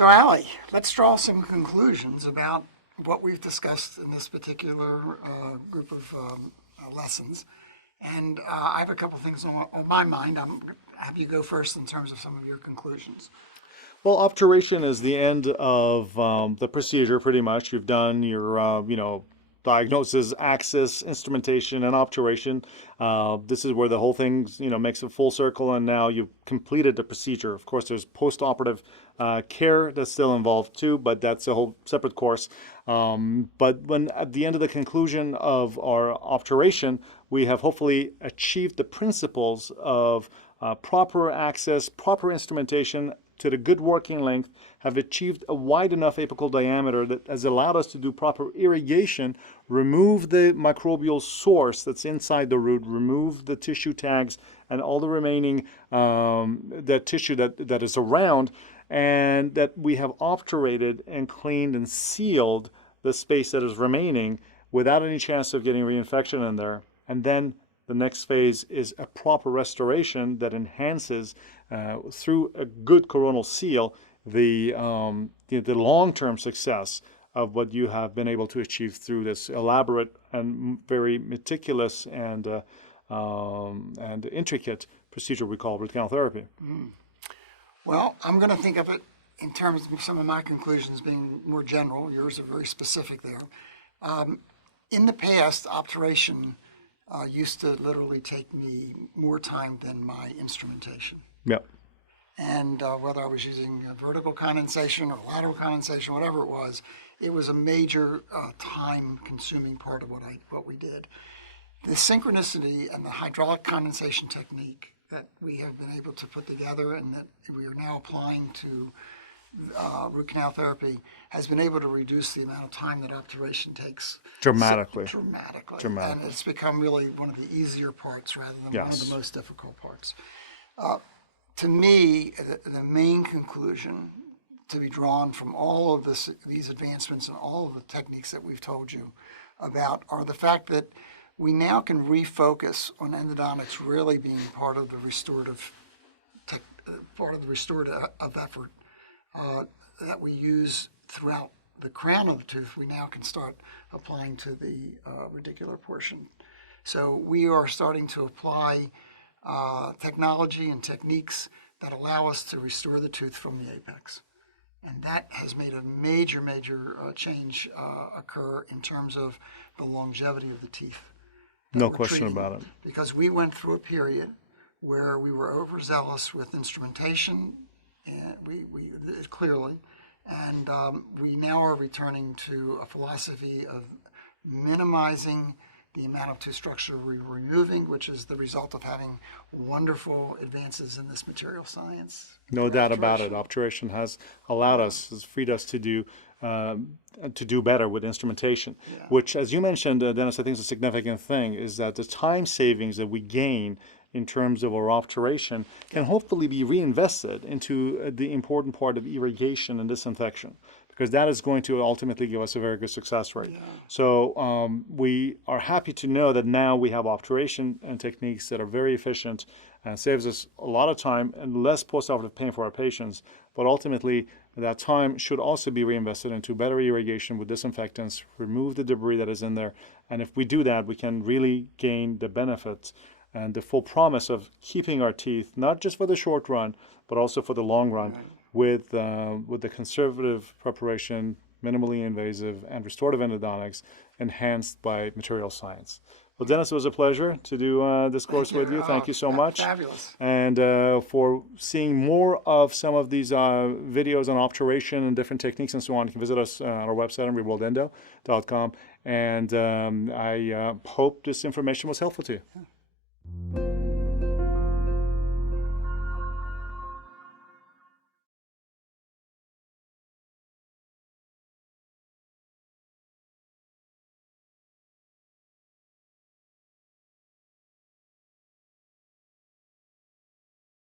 So, Allie, let's draw some conclusions about what we've discussed in this particular group of lessons. And I have a couple things on my mind. I'm have you go first in terms of some of your conclusions. Well, obturation is the end of the procedure, pretty much. You've done your, diagnosis, access, instrumentation, and obturation. This is where the whole thing, makes a full circle, and now you've completed the procedure. Of course, there's post-operative care that's still involved too, but that's a whole separate course. But when at the end of the conclusion of our obturation, we have hopefully achieved the principles of proper access, proper instrumentation, to the good working length, have achieved a wide enough apical diameter that has allowed us to do proper irrigation, remove the microbial source that's inside the root, remove the tissue tags and all the remaining that tissue that is around, and that we have obturated and cleaned and sealed the space that is remaining without any chance of getting reinfection in there. And then the next phase is a proper restoration that enhances, through a good coronal seal, the long-term success of what you have been able to achieve through this elaborate and very meticulous and intricate procedure we call root canal therapy. Well, I'm going to think of it in terms of some of my conclusions being more general. Yours are very specific there. In the past, obturation used to literally take me more time than my instrumentation. Yep. And whether I was using vertical condensation or lateral condensation, whatever it was a major time-consuming part of what we did. The synchronicity and the hydraulic condensation technique that we have been able to put together and that we are now applying to root canal therapy has been able to reduce the amount of time that obturation takes Dramatically. Dramatically. And it's become really one of the easier parts rather than one of the most difficult parts. To me, the main conclusion to be drawn from all of these advancements and all of the techniques that we've told you about are the fact that we now can refocus on endodontics really being part of the restorative effort that we use throughout the crown of the tooth. We now can start applying to the radicular portion. So we are starting to apply technology and techniques that allow us to restore the tooth from the apex. And that has made a major change occur in terms of the longevity of the teeth. No question about it. Because we went through a period where we were overzealous with instrumentation, and we clearly, and we now are returning to a philosophy of minimizing the amount of tooth structure we're removing, which is the result of having wonderful advances in this material science. No doubt about it. Obturation has allowed us, has freed us to do better with instrumentation, which, as you mentioned, Dennis, I think is a significant thing, is that the time savings that we gain in terms of our obturation can hopefully be reinvested into the important part of irrigation and disinfection, because that is going to ultimately give us a very good success rate. So we are happy to know that now we have obturation and techniques that are very efficient and saves us a lot of time and less post-operative pain for our patients. But ultimately, that time should also be reinvested into better irrigation with disinfectants, remove the debris that is in there. And if we do that, we can really gain the benefits and the full promise of keeping our teeth, not just for the short run, but also for the long run, with the conservative preparation, minimally invasive, and restorative endodontics enhanced by material science. Well, Dennis, it was a pleasure to do this course with you. Thank you so much. Fabulous. And for seeing more of some of these videos on obturation and different techniques and so on, you can visit us on our website on reworldendo.com. And I hope this information was helpful to you.